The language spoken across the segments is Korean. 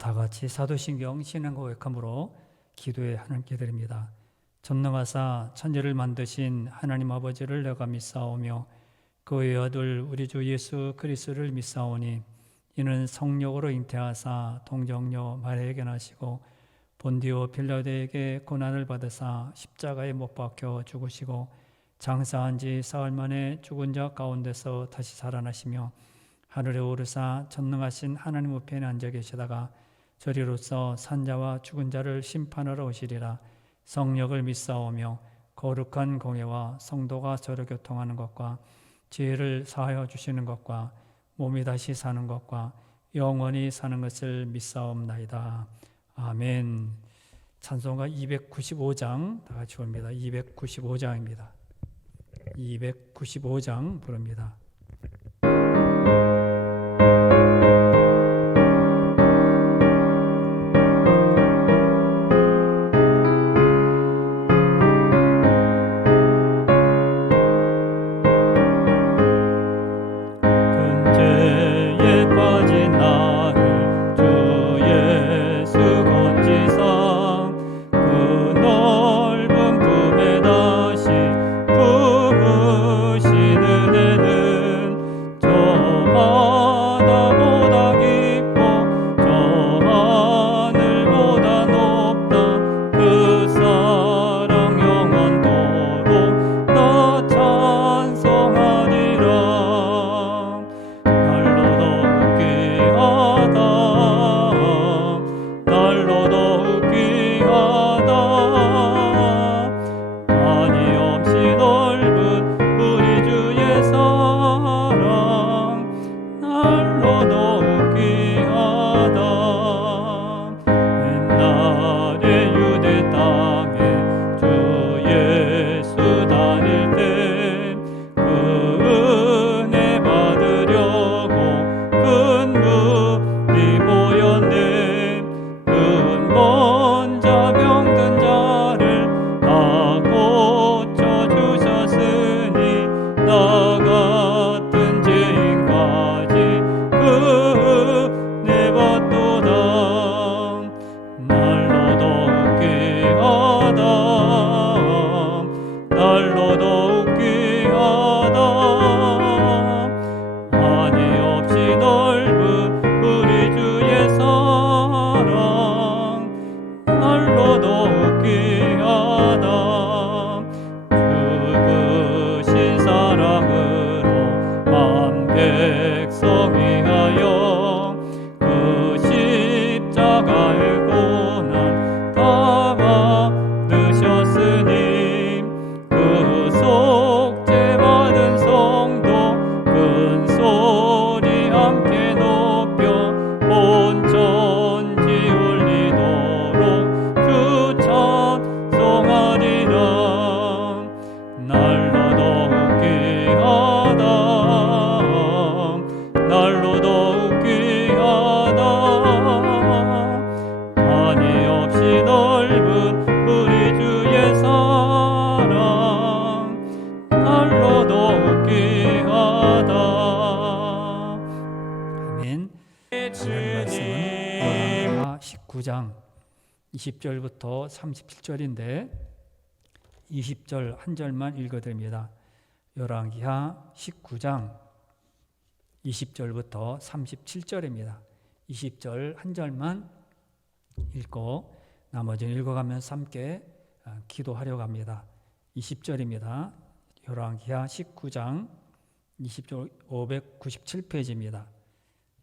다 같이 사도신경 신앙 고백함으로 기도에 하나님께 드립니다. 전능하사 천지를 만드신 하나님 아버지를 내가 믿사오며 그의 아들 우리 주 예수 그리스도를 믿사오니 이는 성령으로 잉태하사 동정녀 마리아에게 나시고 본디오 빌라도에게 고난을 받으사 십자가에 못 박혀 죽으시고 장사한 지 사흘 만에 죽은 자 가운데서 다시 살아나시며 하늘에 오르사 전능하신 하나님 우편에 앉아 계시다가 저리로서 산자와 죽은 자를 심판하러 오시리라. 성령을 믿사오며 거룩한 공예와 성도가 서로 교통하는 것과 죄를 사하여 주시는 것과 몸이 다시 사는 것과 영원히 사는 것을 믿사옵나이다. 아멘. 찬송가 295장 다 같이 봅니다. 295장입니다. 295장 부릅니다. 하나님 말씀은 19장 20절부터 37절인데 20절 한 절만 읽어드립니다. 열왕기하 19장 20절부터 37절입니다. 20절 한 절만 읽고 나머지는 읽어가면서 함께 기도하려고 합니다. 20절입니다. 열왕기하 19장 20절 597페이지입니다.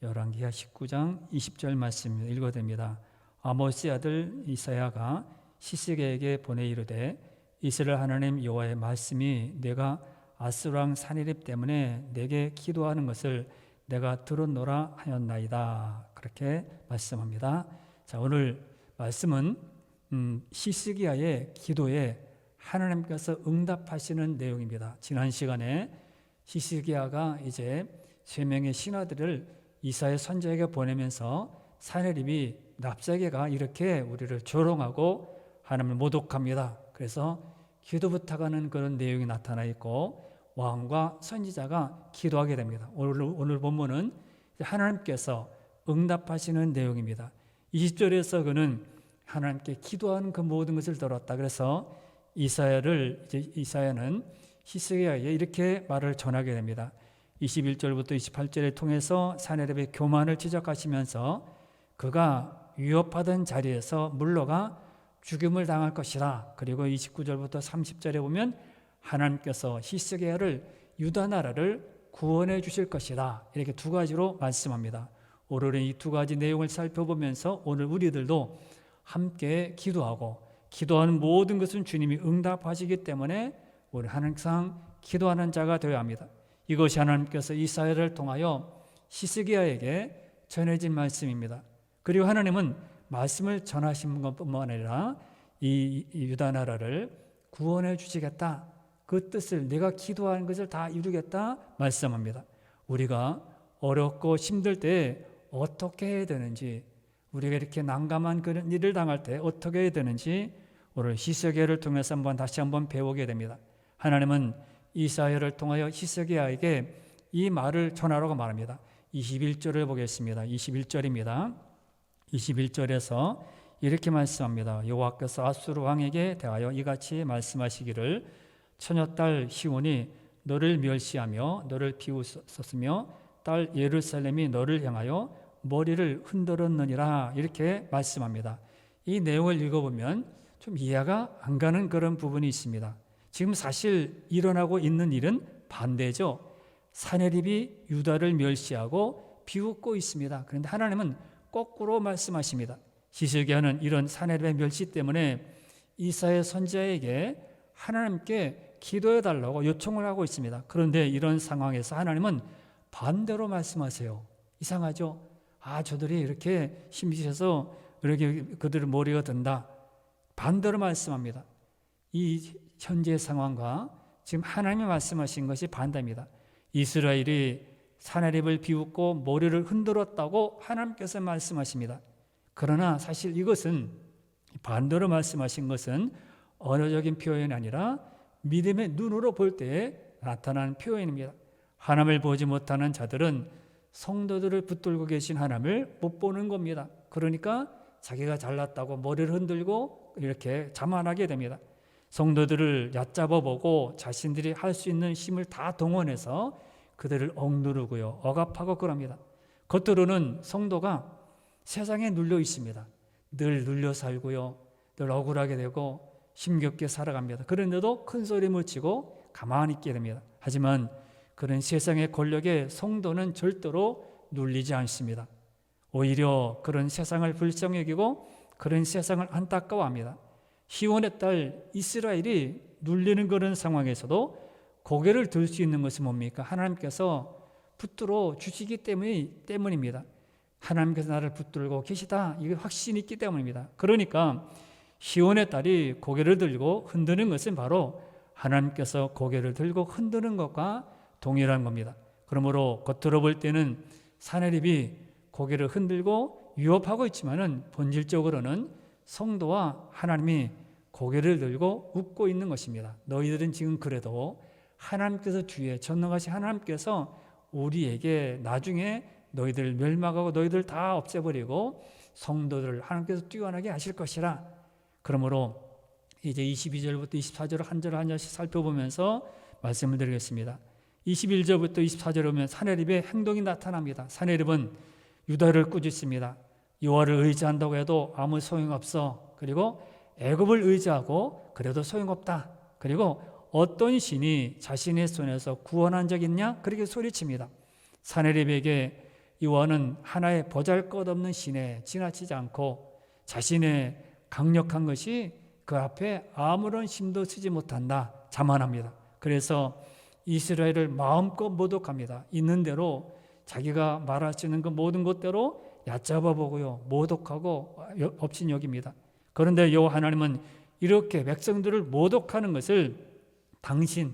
열왕기하 19장 20절 말씀 읽어드립니다. 아모스의 아들 이사야가 시스기야에게 보내 이르되 이스라엘 하나님 여호와의 말씀이 내가 아수르 왕 산헤립 때문에 내게 기도하는 것을 내가 들었노라 하였나이다. 그렇게 말씀합니다. 자, 오늘 말씀은 시스기야의 기도에 하나님께서 응답하시는 내용입니다. 지난 시간에 시스기야가 이제 세 명의 신하들을 이사야 선지자에게 보내면서 산헤립이 랍사게가 이렇게 우리를 조롱하고 하나님을 모독합니다. 그래서 기도 부탁하는 그런 내용이 나타나 있고 왕과 선지자가 기도하게 됩니다. 오늘 본문은 하나님께서 응답하시는 내용입니다. 20절에서 그는 하나님께 기도하는 그 모든 것을 들었다. 그래서 이사야는 히스기야에게 이렇게 말을 전하게 됩니다. 21절부터 28절을 통해서 사내립의 교만을 지적하시면서 그가 위협하던 자리에서 물러가 죽임을 당할 것이다. 그리고 29절부터 30절에 보면 하나님께서 히스기야를 유다 나라를 구원해 주실 것이다. 이렇게 두 가지로 말씀합니다. 오늘은 이 두 가지 내용을 살펴보면서 오늘 우리들도 함께 기도하고 기도하는 모든 것은 주님이 응답하시기 때문에 우리 항상 기도하는 자가 되어야 합니다. 이것이 하나님께서 이사야를 통하여 히스기야에게 전해진 말씀입니다. 그리고 하나님은 말씀을 전하신 것뿐만 아니라 이 유다 나라를 구원해 주시겠다. 그 뜻을 내가 기도하는 것을 다 이루겠다 말씀합니다. 우리가 어렵고 힘들 때 어떻게 해야 되는지, 우리가 이렇게 난감한 그런 일을 당할 때 어떻게 해야 되는지 오늘 히스기야를 통해서 다시 한번 배우게 됩니다. 하나님은 이사야를 통하여 히스기야에게 이 말을 전하라고 말합니다. 21절을 보겠습니다. 21절입니다. 21절에서 이렇게 말씀합니다. 여호와께서 아수르 왕에게 대하여 이같이 말씀하시기를 처녀딸 시온이 너를 멸시하며 너를 비웃었으며 딸 예루살렘이 너를 향하여 머리를 흔들었느니라. 이렇게 말씀합니다. 이 내용을 읽어보면 좀 이해가 안 가는 그런 부분이 있습니다. 지금 사실 일어나고 있는 일은 반대죠. 사내립이 유다를 멸시하고 비웃고 있습니다. 그런데 하나님은 거꾸로 말씀하십니다. 히스기야는 이런 사내립의 멸시 때문에 이사야 선지자에게 하나님께 기도해 달라고 요청을 하고 있습니다. 그런데 이런 상황에서 하나님은 반대로 말씀하세요. 이상하죠? 저들이 이렇게 힘주셔서 이렇게 그들의 머리가 든다. 반대로 말씀합니다. 이 현재 상황과 지금 하나님이 말씀하신 것이 반대입니다. 이스라엘이 사내립을 비웃고 머리를 흔들었다고 하나님께서 말씀하십니다. 그러나 사실 이것은 반대로 말씀하신 것은 언어적인 표현이 아니라 믿음의 눈으로 볼 때에 나타나는 표현입니다. 하나님을 보지 못하는 자들은 성도들을 붙들고 계신 하나님을 못 보는 겁니다. 그러니까 자기가 잘났다고 머리를 흔들고 이렇게 자만하게 됩니다. 성도들을 얕잡아 보고 자신들이 할 수 있는 힘을 다 동원해서 그들을 억누르고요, 억압하고 그럽니다. 겉으로는 성도가 세상에 눌려 있습니다. 늘 눌려 살고요, 늘 억울하게 되고 힘겹게 살아갑니다. 그런데도 큰 소리 못 치고 가만히 있게 됩니다. 하지만 그런 세상의 권력에 성도는 절대로 눌리지 않습니다. 오히려 그런 세상을 불쌍히 여기고 그런 세상을 안타까워합니다. 시온의 딸 이스라엘이 눌리는 그런 상황에서도 고개를 들 수 있는 것은 뭡니까? 하나님께서 붙들어 주시기 때문입니다. 하나님께서 나를 붙들고 계시다, 이게 확신이 있기 때문입니다. 그러니까 시온의 딸이 고개를 들고 흔드는 것은 바로 하나님께서 고개를 들고 흔드는 것과 동일한 겁니다. 그러므로 겉으로 볼 때는 사내립이 고개를 흔들고 위협하고 있지만은 본질적으로는 성도와 하나님이 고개를 들고 웃고 있는 것입니다. 너희들은 지금 그래도 하나님께서 뒤에 전능하신 하나님께서 우리에게 나중에 너희들 멸망하고 너희들 다 없애버리고 성도들을 하나님께서 뛰어나게 하실 것이라. 그러므로 이제 22절부터 24절 한 절 한 절씩 살펴보면서 말씀을 드리겠습니다. 21절부터 24절에 보면 사내립의 행동이 나타납니다. 사내립은 유다를 꾸짖습니다. 여호와를 의지한다고 해도 아무 소용없어. 그리고 애굽을 의지하고 그래도 소용없다. 그리고 어떤 신이 자신의 손에서 구원한 적 있냐? 그렇게 소리칩니다. 사내립에게 여호와는 하나의 보잘것없는 신에 지나치지 않고 자신의 강력한 것이 그 앞에 아무런 힘도 쓰지 못한다. 자만합니다. 그래서 이스라엘을 마음껏 모독합니다. 있는 대로 자기가 말할 수 있는 그 모든 것대로 얕잡아 보고요, 모독하고 업신여깁니다. 그런데 여호와 하나님은 이렇게 백성들을 모독하는 것을 당신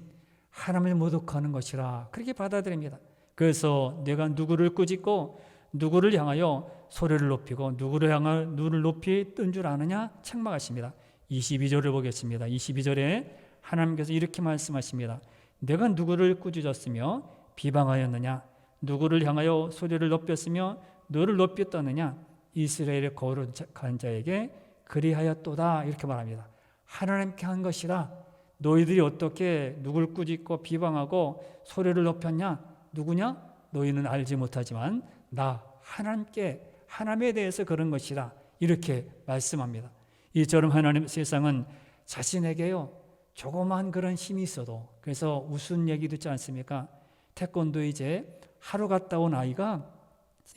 하나님을 모독하는 것이라 그렇게 받아들입니다. 그래서 내가 누구를 꾸짖고 누구를 향하여 소리를 높이고 누구를 향하여 눈을 높이 뜬 줄 아느냐 책망하십니다. 22절을 보겠습니다. 22절에 하나님께서 이렇게 말씀하십니다. 내가 누구를 꾸짖었으며 비방하였느냐? 누구를 향하여 소리를 높였으며 너를 높이 떴느냐? 이스라엘의 거룩한 자에게 그리하였도다 이렇게 말합니다. 하나님께 한 것이라. 너희들이 어떻게 누굴 꾸짖고 비방하고 소리를 높였냐? 누구냐? 너희는 알지 못하지만 나 하나님에 대해서 그런 것이라 이렇게 말씀합니다. 이처럼 하나님 세상은 자신에게요 조그만 그런 힘이 있어도, 그래서 우스운 얘기 듣지 않습니까? 태권도 이제 하루 갔다 온 아이가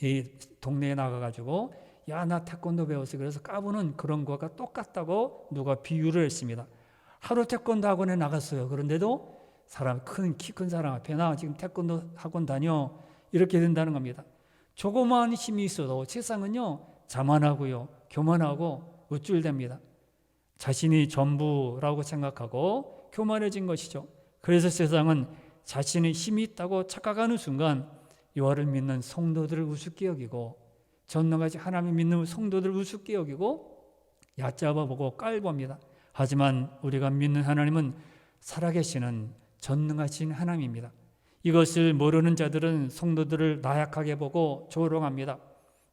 이 동네에 나가가지고 야 나 태권도 배웠어 그래서 까부는 그런 거가 똑같다고 누가 비유를 했습니다. 하루 태권도 학원에 나갔어요. 그런데도 키 큰 사람 앞에 나 지금 태권도 학원 다녀 이렇게 된다는 겁니다. 조그마한 힘이 있어도 세상은요 자만하고요 교만하고 우쭐댑니다. 자신이 전부라고 생각하고 교만해진 것이죠. 그래서 세상은 자신의 힘이 있다고 착각하는 순간 여호와를 믿는 성도들을 우습게 여기고, 전능하신 하나님을 믿는 성도들을 우습게 여기고 얕잡아보고 깔봅니다. 하지만 우리가 믿는 하나님은 살아계시는 전능하신 하나님입니다. 이것을 모르는 자들은 성도들을 나약하게 보고 조롱합니다.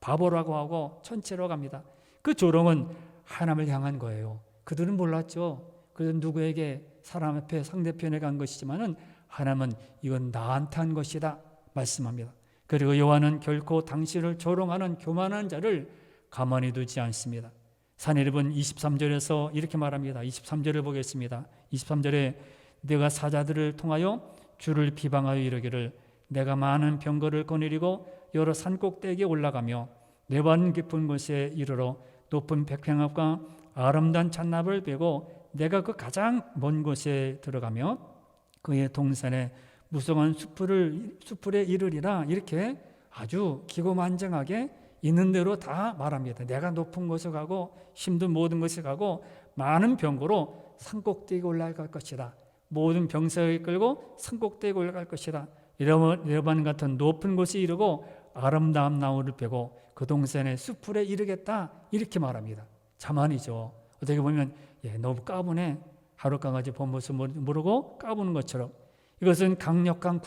바보라고 하고 천체라고 합니다. 그 조롱은 하나님을 향한 거예요. 그들은 몰랐죠. 그들은 누구에게 사람 앞에 상대편에 간 것이지만은 하나님은 이건 나한테 한 것이다 말씀합니다. 그리고 여호와는 결코 당신을 조롱하는 교만한 자를 가만히 두지 않습니다. 산헤립은 23절에서 이렇게 말합니다. 23절을 보겠습니다. 23절에 내가 사자들을 통하여 주를 비방하여 이르기를 내가 많은 병거를 거느리고 여러 산꼭대기에 올라가며 내반 깊은 곳에 이르러 높은 백평합과 아름다운 잣납을 베고 내가 그 가장 먼 곳에 들어가며 그의 동산에 무성한 수풀에 이르리라. 이렇게 아주 기고만장하게 있는 대로 다 말합니다. 내가 높은 곳에 가고 힘든 모든 곳에 가고 많은 병거로 산꼭대기에 올라갈 것이다. 모든 병사를 끌고 산꼭대기에 올라갈 것이다. 레바논 같은 높은 곳에 이르고 아름다운 나무를 베고 그 동산의 수풀에 이르겠다. 이렇게 말합니다. 자만이죠. 어떻게 보면 너무 까부네. 하룻강아지 본 모습 모르고 까부는 것처럼. 이것은 강력한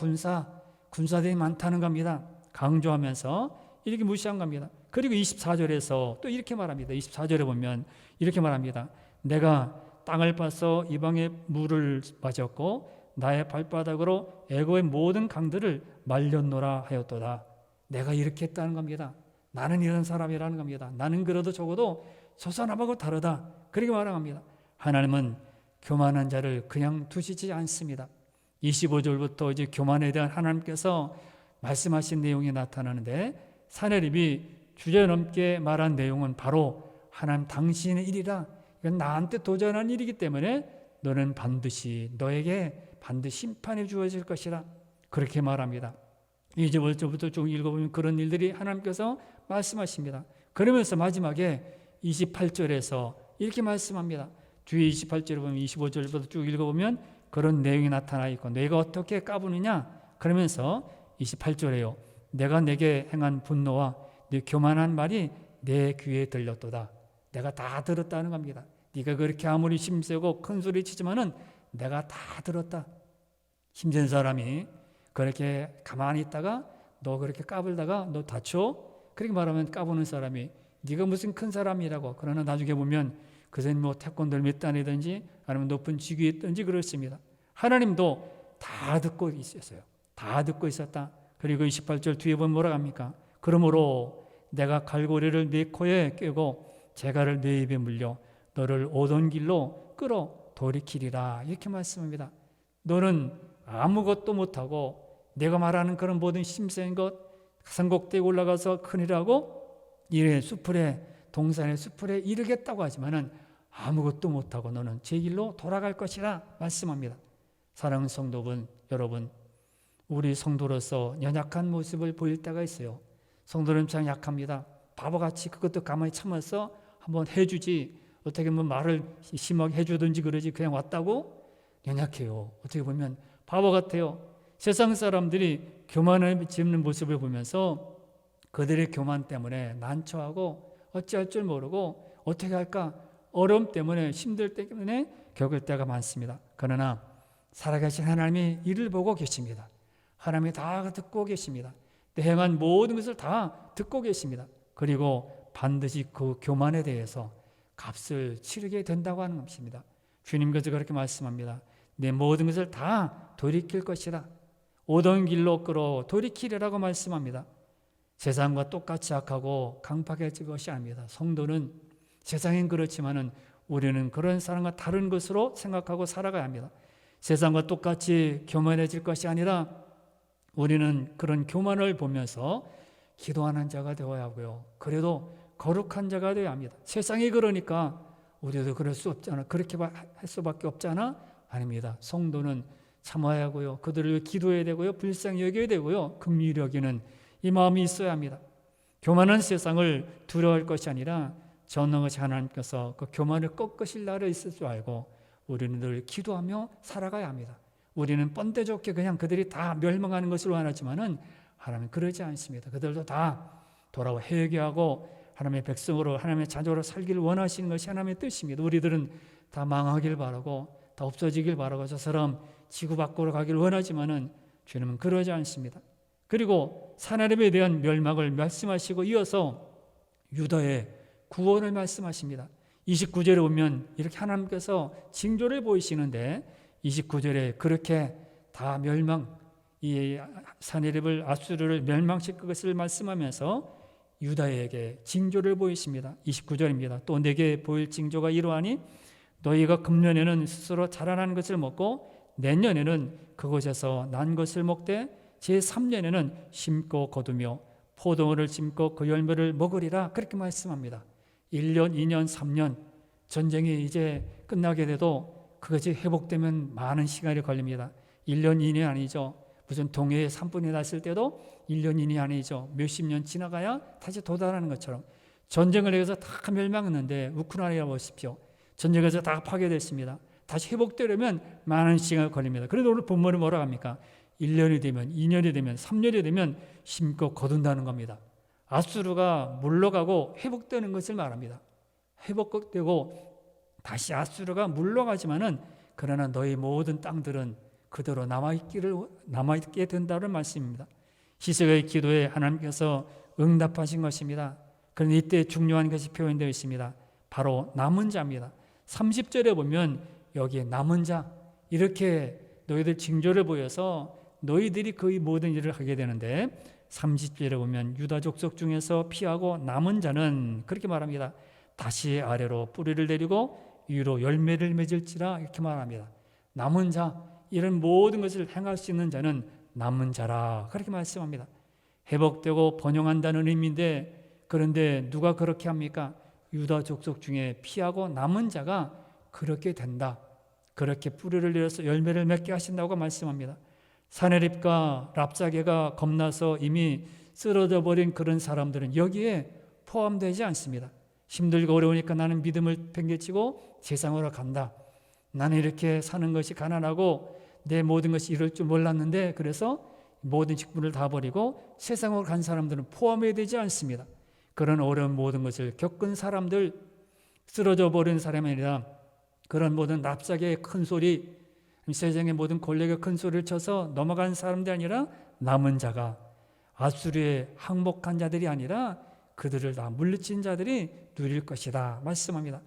군사들이 많다는 겁니다. 강조하면서 이렇게 무시한 겁니다. 그리고 24절에서 또 이렇게 말합니다. 24절에 보면 이렇게 말합니다. 내가 땅을 파서 이방의 물을 마셨고 나의 발바닥으로 애고의 모든 강들을 말렸노라 하였도다. 내가 이렇게 했다는 겁니다. 나는 이런 사람이라는 겁니다. 나는 그래도 적어도 저 사람하고 다르다. 그렇게 말합니다. 하나님은 교만한 자를 그냥 두시지 않습니다. 25절부터 이제 교만에 대한 하나님께서 말씀하신 내용이 나타나는데, 산헤립이 주제넘게 말한 내용은 바로 하나님 당신의 일이라, 이건 나한테 도전한 일이기 때문에 너는 너에게 반드시 심판이 주어질 것이라 그렇게 말합니다. 25절부터 쭉 읽어보면 그런 일들이 하나님께서 말씀하십니다. 그러면서 마지막에 28절에서 이렇게 말씀합니다. 뒤에 28절에 보면 25절부터 쭉 읽어보면 그런 내용이 나타나 있고 내가 어떻게 까부느냐 그러면서 28절에요. 내가 내게 행한 분노와 네 교만한 말이 내 귀에 들렸도다. 내가 다 들었다는 겁니다. 네가 그렇게 아무리 힘세고 큰 소리 치지만은 내가 다 들었다. 힘센 사람이 그렇게 가만히 있다가 너 그렇게 까불다가 너 다쳐? 그렇게 말하면 까부는 사람이 네가 무슨 큰 사람이라고. 그러나 나중에 보면 그새는 뭐 태권도를 몇 단이든지 아니면 높은 직위에 있든지 그렇습니다. 하나님도 다 듣고 있었어요. 다 듣고 있었다. 그리고 28절 뒤에 보면 뭐라 합니까? 그러므로 내가 갈고리를 네 코에 꿰고 재갈을 네 입에 물려 너를 오던 길로 끌어 돌이키리라. 이렇게 말씀합니다. 너는 아무것도 못하고 내가 말하는 그런 모든 힘센 것 산꼭대기에 올라가서 큰일하고 이래 동산의 수풀에 이르겠다고 하지만은 아무것도 못하고 너는 제 길로 돌아갈 것이라 말씀합니다. 사랑하는 성도분 여러분, 우리 성도로서 연약한 모습을 보일 때가 있어요. 성도는 참 약합니다. 바보같이 그것도 가만히 참아서 한번 해주지, 어떻게 보면 말을 심하게 해주든지 그러지 그냥 왔다고 연약해요. 어떻게 보면 바보 같아요. 세상 사람들이 교만해지는 모습을 보면서 그들의 교만 때문에 난처하고 어찌할 줄 모르고 어떻게 할까 어려움 때문에 힘들 때문에 겪을 때가 많습니다. 그러나 살아계신 하나님이 이를 보고 계십니다. 하나님이 다 듣고 계십니다. 내 행한 모든 것을 다 듣고 계십니다. 그리고 반드시 그 교만에 대해서 값을 치르게 된다고 하는 것입니다. 주님께서 그렇게 말씀합니다. 내 모든 것을 다 돌이킬 것이다. 오던 길로 끌어 돌이키리라고 말씀합니다. 세상과 똑같이 악하고 강팍해질 것이 아닙니다. 성도는 세상엔 그렇지만은 우리는 그런 사람과 다른 것으로 생각하고 살아가야 합니다. 세상과 똑같이 교만해질 것이 아니라 우리는 그런 교만을 보면서 기도하는 자가 되어야 하고요. 그래도 거룩한 자가 되어야 합니다. 세상이 그러니까 우리도 그럴 수 없잖아. 그렇게 할 수밖에 없잖아. 아닙니다. 성도는 참아야 하고요. 그들을 위해 기도해야 되고요. 불쌍히 여겨야 되고요. 긍휼히 여기는 이 마음이 있어야 합니다. 교만한 세상을 두려워할 것이 아니라 전능하신 하나님께서 그 교만을 꺾으실 날이 있을 줄 알고 우리는 늘 기도하며 살아가야 합니다. 우리는 뻔때 좋게 그냥 그들이 다 멸망하는 것을 원하지만은 하나님은 그러지 않습니다. 그들도 다 돌아와 회개하고 하나님의 백성으로 하나님의 자녀로 살기를 원하시는 것이 하나님의 뜻입니다. 우리들은 다 망하길 바라고 다 없어지길 바라고 저 사람 지구 밖으로 가기를 원하지만은 주님은 그러지 않습니다. 그리고 사나림에 대한 멸망을 말씀하시고 이어서 유다의 구원을 말씀하십니다. 29절에 보면 이렇게 하나님께서 징조를 보이시는데 29절에 그렇게 다 이 사내립을 아수르를 멸망시킬 것을 말씀하면서 유다에게 징조를 보이십니다. 29절입니다. 또 내게 보일 징조가 이러하니 너희가 금년에는 스스로 자라난 것을 먹고 내년에는 그곳에서 난 것을 먹되 제3년에는 심고 거두며 포도원을 심고 그 열매를 먹으리라 그렇게 말씀합니다. 1년, 2년, 3년 전쟁이 이제 끝나게 돼도 그것이 회복되면 많은 시간이 걸립니다. 1년, 2년 아니죠. 무슨 동해에 산불이 났을 때도 1년, 2년이 아니죠. 몇십 년 지나가야 다시 도달하는 것처럼 전쟁을 해서 다 멸망했는데 우크라이나 보십시오. 전쟁에서 다 파괴됐습니다. 다시 회복되려면 많은 시간이 걸립니다. 그런데 오늘 본문은 뭐라고 합니까? 1년이 되면 2년이 되면 3년이 되면 심고 거둔다는 겁니다. 아수르가 물러가고 회복되는 것을 말합니다. 회복되고 다시 아수르가 물러가지만은 그러나 너희 모든 땅들은 그대로 남아있게 된다는 말씀입니다. 히스기야의 기도에 하나님께서 응답하신 것입니다. 그런데 이때 중요한 것이 표현되어 있습니다. 바로 남은 자입니다. 30절에 보면 여기에 남은 자 이렇게 너희들 징조를 보여서 너희들이 거의 모든 일을 하게 되는데 30절에 보면 유다 족속 중에서 피하고 남은 자는 그렇게 말합니다. 다시 아래로 뿌리를 내리고 위로 열매를 맺을지라 이렇게 말합니다. 남은 자 이런 모든 것을 행할 수 있는 자는 남은 자라 그렇게 말씀합니다. 회복되고 번영한다는 의미인데 그런데 누가 그렇게 합니까? 유다 족속 중에 피하고 남은 자가 그렇게 된다. 그렇게 뿌리를 내려서 열매를 맺게 하신다고 말씀합니다. 사내립과 랍사게가 겁나서 이미 쓰러져 버린 그런 사람들은 여기에 포함되지 않습니다. 힘들고 어려우니까 나는 믿음을 팽개치고 세상으로 간다. 나는 이렇게 사는 것이 가난하고 내 모든 것이 이럴 줄 몰랐는데 그래서 모든 직분을 다 버리고 세상으로 간 사람들은 포함이 되지 않습니다. 그런 어려운 모든 것을 겪은 사람들, 쓰러져 버린 사람이 아니라 그런 모든 납작의 큰 소리, 세상의 모든 권력의 큰 소리를 쳐서 넘어간 사람들이 아니라 남은 자가 아수르의 항복한 자들이 아니라 그들을 다 물리친 자들이 누릴 것이다 말씀합니다.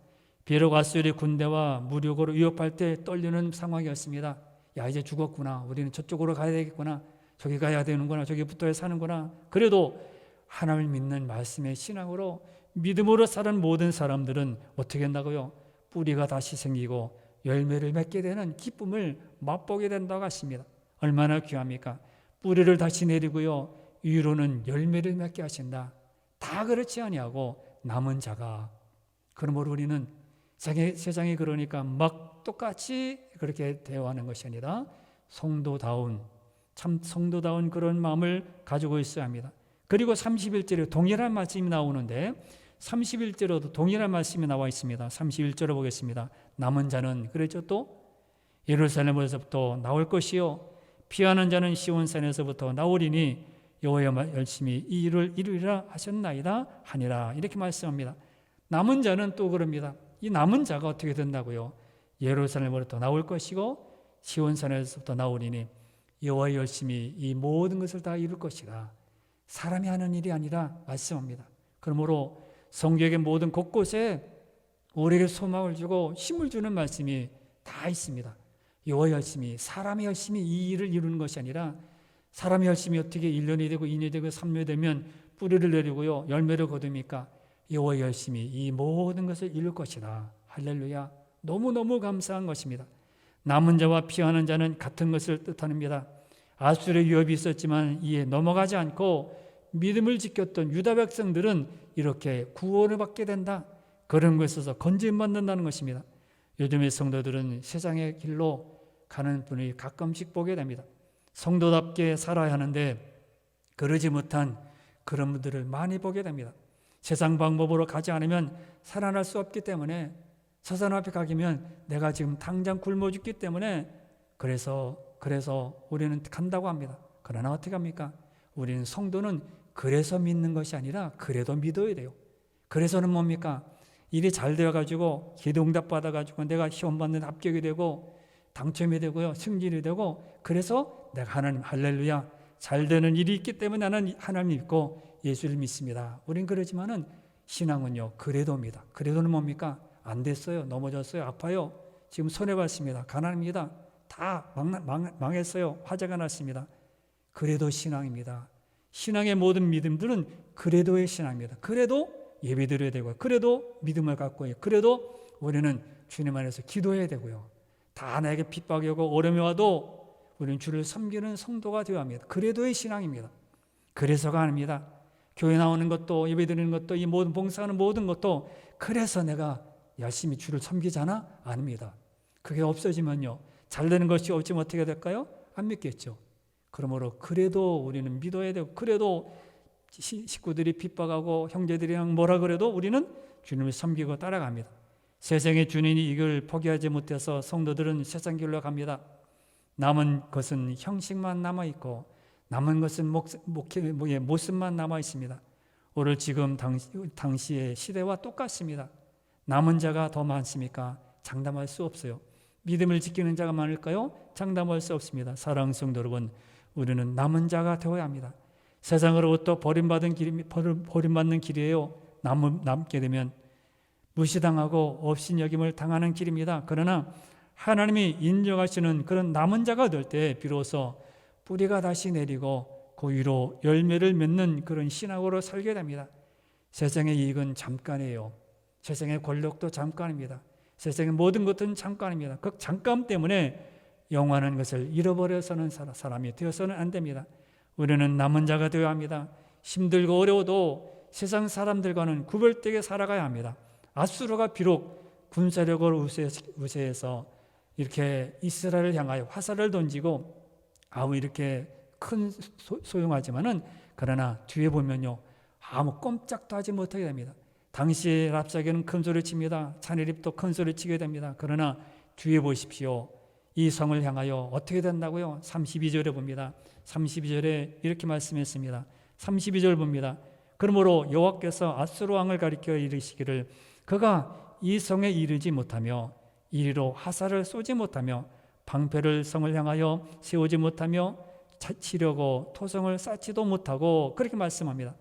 비록 아수르의 군대와 무력으로 위협할 때 떨리는 상황이었습니다. 야 이제 죽었구나. 우리는 저쪽으로 가야 되겠구나. 저기 가야 되는구나. 저기 붙어야 사는구나. 그래도 하나님을 믿는 말씀의 신앙으로 믿음으로 사는 모든 사람들은 어떻게 한다고요? 뿌리가 다시 생기고 열매를 맺게 되는 기쁨을 맛보게 된다고 하십니다. 얼마나 귀합니까? 뿌리를 다시 내리고요. 위로는 열매를 맺게 하신다. 다 그렇지 아니하고 남은 자가. 그러므로 우리는 세상이 그러니까 막 똑같이 그렇게 대화하는 것이 아니라 참 성도다운 그런 마음을 가지고 있어야 합니다. 그리고 31절에 동일한 말씀이 나오는데 31절에도 동일한 말씀이 나와 있습니다. 31절을 보겠습니다. 남은 자는 그랬죠. 또 예루살렘에서부터 나올 것이요 피하는 자는 시온산에서부터 나오리니 여호와여 열심히 이 일을 이루리라 하셨나이다 하니라 이렇게 말씀합니다. 남은 자는 또 그럽니다. 이 남은 자가 어떻게 된다고요? 예루살렘으로부터 나올 것이고 시온산에서부터 나오리니 여호와 열심히 이 모든 것을 다 이룰 것이라. 사람이 하는 일이 아니라 말씀합니다. 그러므로 성경의 모든 곳곳에 우리에게 소망을 주고 힘을 주는 말씀이 다 있습니다. 여호와 열심히, 사람이 열심히 이 일을 이루는 것이 아니라 사람이 열심히 어떻게 1년이 되고 2년이 되고 3년이 되면 뿌리를 내리고요 열매를 거둡니까? 여호와 열심히 이 모든 것을 이룰 것이다. 할렐루야. 너무너무 감사한 것입니다. 남은 자와 피하는 자는 같은 것을 뜻합니다. 아수르의 위협이 있었지만 이에 넘어가지 않고 믿음을 지켰던 유다 백성들은 이렇게 구원을 받게 된다. 그런 것에 있어서 건짐 받는다는 것입니다. 요즘의 성도들은 세상의 길로 가는 분이 가끔씩 보게 됩니다. 성도답게 살아야 하는데 그러지 못한 그런 분들을 많이 보게 됩니다. 세상 방법으로 가지 않으면 살아날 수 없기 때문에 서산 앞에 가기면 내가 지금 당장 굶어 죽기 때문에 그래서 우리는 간다고 합니다. 그러나 어떻게 합니까? 우리는 성도는 그래서 믿는 것이 아니라 그래도 믿어야 돼요. 그래서는 뭡니까? 일이 잘 되어가지고 기도 응답 받아가지고 내가 시험 받는 합격이 되고 당첨이 되고요 승진이 되고 그래서 내가 하나님 할렐루야 잘 되는 일이 있기 때문에 나는 하나님 믿고 예수를 믿습니다. 우린 그러지만은 신앙은요 그래도입니다. 그래도는 뭡니까? 안 됐어요. 넘어졌어요. 아파요. 지금 손해봤습니다. 가난합니다. 다 망했어요. 화재가 났습니다. 그래도 신앙입니다. 신앙의 모든 믿음들은 그래도의 신앙입니다. 그래도 예배드려야 되고요. 그래도 믿음을 갖고 해요. 그래도 우리는 주님 안에서 기도해야 되고요. 다 나에게 핍박이 오고 어려움이 와도 우리는 주를 섬기는 성도가 되어야 합니다. 그래도의 신앙입니다. 그래서가 아닙니다. 교회 나오는 것도 예배드리는 것도 이 모든 봉사하는 모든 것도 그래서 내가 열심히 주를 섬기잖아? 아닙니다. 그게 없어지면요. 잘 되는 것이 없지면 어떻게 될까요? 안 믿겠죠. 그러므로 그래도 우리는 믿어야 되고 그래도 식구들이 핍박하고 형제들이랑 뭐라 그래도 우리는 주님을 섬기고 따라갑니다. 세상의 주님이 이걸 포기하지 못해서 성도들은 세상 길로 갑니다. 남은 것은 형식만 남아있고 남은 것은 모습만 남아있습니다. 오늘 지금 당시의 시대와 똑같습니다. 남은 자가 더 많습니까? 장담할 수 없어요. 믿음을 지키는 자가 많을까요? 장담할 수 없습니다. 사랑하는 성도 여러분, 우리는 남은 자가 되어야 합니다. 세상으로부터 버림받는 길이에요. 남게 되면 무시당하고 업신여김을 당하는 길입니다. 그러나 하나님이 인정하시는 그런 남은 자가 될 때 비로소 뿌리가 다시 내리고 그 위로 열매를 맺는 그런 신앙으로 살게 됩니다. 세상의 이익은 잠깐이에요. 세상의 권력도 잠깐입니다. 세상의 모든 것은 잠깐입니다. 그 잠깐 때문에 영원한 것을 잃어버려서는 사람이 되어서는 안 됩니다. 우리는 남은 자가 되어야 합니다. 힘들고 어려워도 세상 사람들과는 구별되게 살아가야 합니다. 아수르가 비록 군사력을 우세해서 이렇게 이스라엘을 향하여 화살을 던지고 아무 이렇게 큰 소용하지만은 그러나 뒤에 보면요 아무 꼼짝도 하지 못하게 됩니다. 당시에 랍사게는 큰 소리 칩니다. 차네립도 큰 소리 치게 됩니다. 그러나 뒤에 보십시오. 이 성을 향하여 어떻게 된다고요? 32절에 봅니다. 32절에 이렇게 말씀했습니다. 32절 봅니다. 그러므로 여호와께서 아수르 왕을 가리켜 이르시기를 그가 이 성에 이르지 못하며 이리로 화살을 쏘지 못하며 방패를 성을 향하여 세우지 못하며 치려고 토성을 쌓지도 못하고 그렇게 말씀합니다.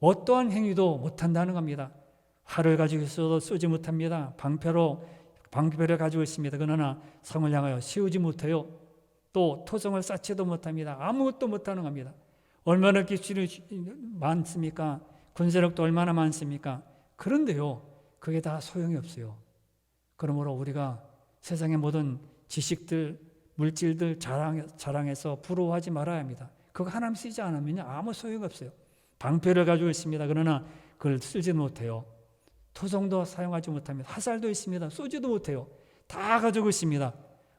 어떠한 행위도 못한다는 겁니다. 활을 가지고 있어도 쏘지 못합니다. 방패를 가지고 있습니다. 그러나 성을 향하여 세우지 못해요. 또 토성을 쌓지도 못합니다. 아무것도 못하는 겁니다. 얼마나 기술이 많습니까? 군사력도 얼마나 많습니까? 그런데요, 그게 다 소용이 없어요. 그러므로 우리가 세상의 모든 지식들, 물질들 자랑해서 부러워하지 말아야 합니다. 그거 하나님 쓰지 않으면 아무 소용이 없어요. 방패를 가지고 있습니다. 그러나 그걸 쓰지 못해요. 토성도 사용하지 못합니다. 화살도 있습니다. 쏘지도 못해요. 다 가지고 있습니다.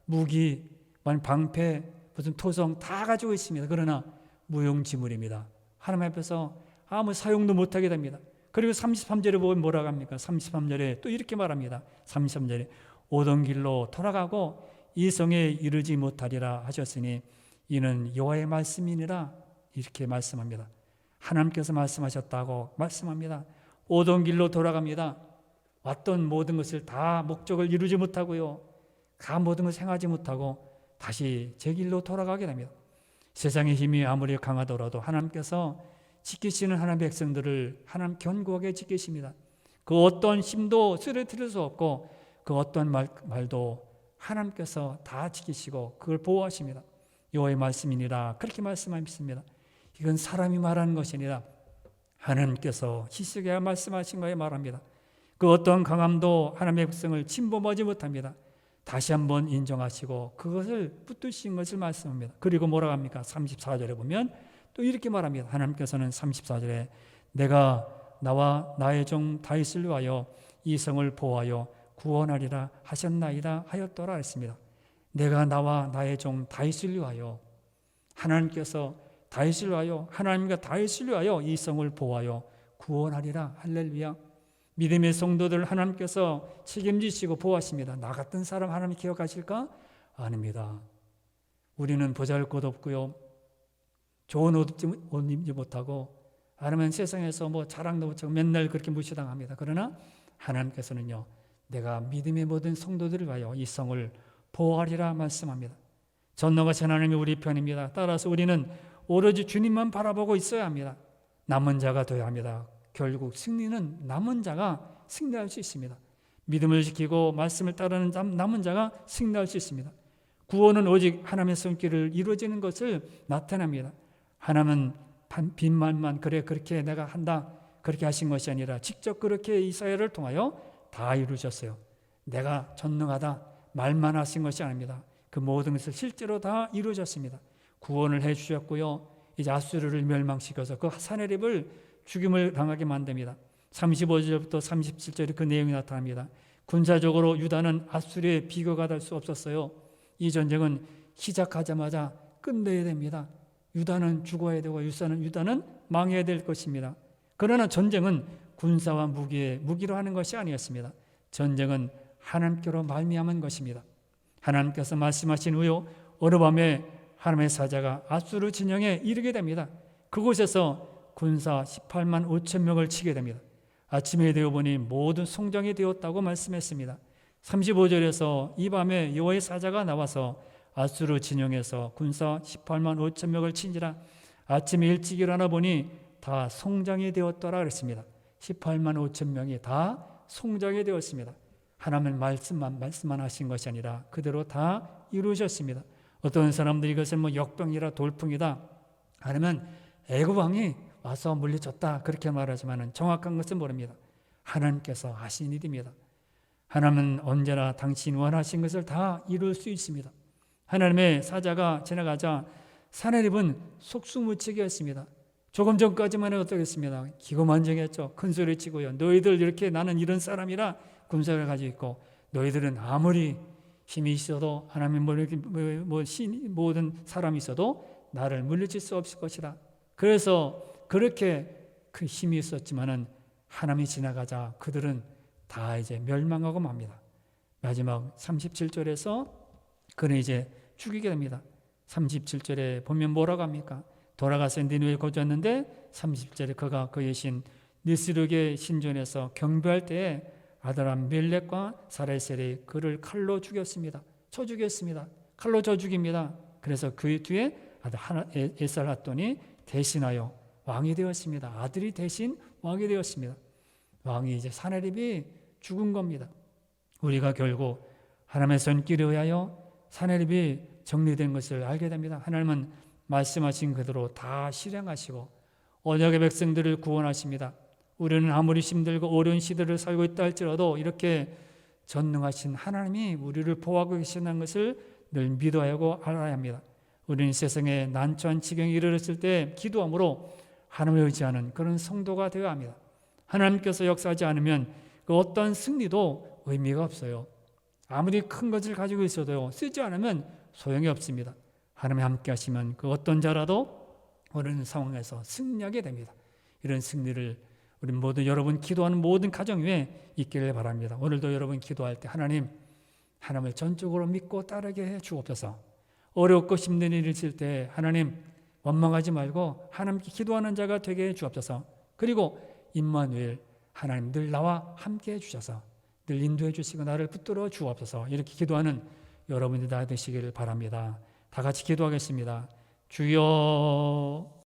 무기, 방패, 무슨 토성 다 가지고 있습니다. 그러나 무용지물입니다. 하나님 앞에서 아무 사용도 못하게 됩니다. 그리고 33절에 보면 뭐라고 합니까? 33절에 또 이렇게 말합니다. 33절에 오던 길로 돌아가고 이 성에 이르지 못하리라 하셨으니 이는 여호와의 말씀이니라 이렇게 말씀합니다. 하나님께서 말씀하셨다고 말씀합니다. 오던 길로 돌아갑니다. 왔던 모든 것을 다 목적을 이루지 못하고요. 다 모든 것을 행하지 못하고 다시 제 길로 돌아가게 됩니다. 세상의 힘이 아무리 강하더라도 하나님께서 지키시는 하나님의 백성들을 하나님 견고하게 지키십니다. 그 어떤 힘도 쓰러뜨릴 수 없고 그 어떤 말도 하나님께서 다 지키시고 그걸 보호하십니다. 여호와의 말씀이니라 그렇게 말씀하십니다. 이건 사람이 말하는 것이 아니라 하나님께서 히스기야가 말씀하신 거에 말합니다. 그 어떤 강함도 하나님의 백성을 침범하지 못합니다. 다시 한번 인정하시고 그것을 붙드신 것을 말씀합니다. 그리고 뭐라고 합니까? 34절에 보면 또 이렇게 말합니다. 하나님께서는 34절에 내가 나와 나의 종 다윗을 위하여 이 성을 보호하여 구원하리라 하셨나이다 하였더라 했습니다. 내가 나와 나의 종 다윗을 위하여, 하나님께서 다윗을 위하여, 하나님과 다윗을 위하여 이 성을 보호하여 구원하리라. 할렐루야. 믿음의 성도들 하나님께서 책임지시고 보호하십니다. 나 같은 사람 하나님 기억하실까? 아닙니다. 우리는 보잘것없고요, 좋은 옷 입지 못하고, 아니면 세상에서 뭐 자랑도 못하고 맨날 그렇게 무시당합니다. 그러나 하나님께서는요, 내가 믿음의 모든 성도들을 위하여 이 성을 보호하리라 말씀합니다. 전능하신 하나님이 우리 편입니다. 따라서 우리는 오로지 주님만 바라보고 있어야 합니다. 남은 자가 되어야 합니다. 결국 승리는 남은 자가 승리할 수 있습니다. 믿음을 지키고 말씀을 따르는 남은 자가 승리할 수 있습니다. 구원은 오직 하나님의 손길을 이루어지는 것을 나타냅니다. 하나님은 빈말만 그래 그렇게 내가 한다 그렇게 하신 것이 아니라 직접 그렇게 이사야를 통하여 다 이루셨어요. 내가 전능하다 말만 하신 것이 아닙니다. 그 모든 것을 실제로 다 이루어졌습니다. 구원을 해주셨고요, 이제 아수르를 멸망시켜서 그 사내립을 죽임을 당하게 만듭니다. 35절부터 37절에 그 내용이 나타납니다. 군사적으로 유다는 아수르의 비교가 될 수 없었어요. 이 전쟁은 시작하자마자 끝내야 됩니다. 유다는 죽어야 되고 유다는 망해야 될 것입니다. 그러나 전쟁은 군사와 무기로 하는 것이 아니었습니다. 전쟁은 하나님께로 말미암은 것입니다. 하나님께서 말씀하신 후에 어느 밤에 하나님의 사자가 아수르 진영에 이르게 됩니다. 그곳에서 군사 18만 5천 명을 치게 됩니다. 아침에 되어 보니 모든 성장이 되었다고 말씀했습니다. 35절에서 이 밤에 여호와의 사자가 나와서 아수르 진영에서 군사 18만 5천 명을 친지라. 아침에 일찍 일어나 보니 다 성장이 되었더라 그랬습니다. 18만 5천 명이 다 성장이 되었습니다. 하나님은 말씀만 하신 것이 아니라 그대로 다 이루셨습니다. 어떤 사람들이 이것을 뭐 역병이라 돌풍이다, 아니면 애굽 왕이 와서 물리쳤다 그렇게 말하지만 정확한 것은 모릅니다. 하나님께서 하신 일입니다. 하나님은 언제나 당신 원하신 것을 다 이룰 수 있습니다. 하나님의 사자가 지나가자 사내립은 속수무책이 했습니다. 조금 전까지만 해도 어떻겠습니다. 기고만장했죠. 큰 소리 치고요, 너희들 이렇게 나는 이런 사람이라 군사를 가지고 있고 너희들은 아무리 힘이 있어도 하나님 모든 사람이 있어도 나를 물리칠 수 없을 것이다. 그래서 그렇게 그 힘이 있었지만은 하나님이 지나가자 그들은 다 이제 멸망하고 맙니다. 마지막 37절에서 그는 이제 죽이게 됩니다. 37절에 보면 뭐라고 합니까? 돌아가서 니느웨에 거주했는데 30절에 그가 그의 신 니스룩의 신전에서 경배할 때에 아드람 멜렉과 사레셀이 그를 칼로 죽였습니다. 쳐 죽였습니다. 칼로 쳐 죽입니다. 그래서 그 뒤에 에살핫돈이 대신하여 왕이 되었습니다. 아들이 대신 왕이 되었습니다. 왕이 이제 사내립이 죽은 겁니다. 우리가 결국 하나님의 손길에 의하여 사내립이 정리된 것을 알게 됩니다. 하나님은 말씀하신 그대로 다 실행하시고 언약의 백성들을 구원하십니다. 우리는 아무리 힘들고 어려운 시대를 살고 있다 할지라도 이렇게 전능하신 하나님이 우리를 보호하고 계시는 것을 늘 믿어야 하고 알아야 합니다. 우리는 세상에 난처한 지경에 이르렀을 때 기도함으로 하나님을 의지하는 그런 성도가 되어야 합니다. 하나님께서 역사하지 않으면 그 어떤 승리도 의미가 없어요. 아무리 큰 것을 가지고 있어도요, 쓰지 않으면 소용이 없습니다. 하나님이 함께 하시면 그 어떤 자라도 어느 상황에서 승리하게 됩니다. 이런 승리를 우리 모두 여러분 기도하는 모든 가정 위에 있기를 바랍니다. 오늘도 여러분 기도할 때 하나님을 전적으로 믿고 따르게 해 주옵소서. 어렵고 힘든 일이 있을 때 하나님 원망하지 말고 하나님께 기도하는 자가 되게 해 주옵소서. 그리고 임마누엘 하나님 늘 나와 함께 해 주셔서 늘 인도해 주시고 나를 붙들어 주옵소서. 이렇게 기도하는 여러분이 다 되시기를 바랍니다. 다 같이 기도하겠습니다. 주여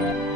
아멘.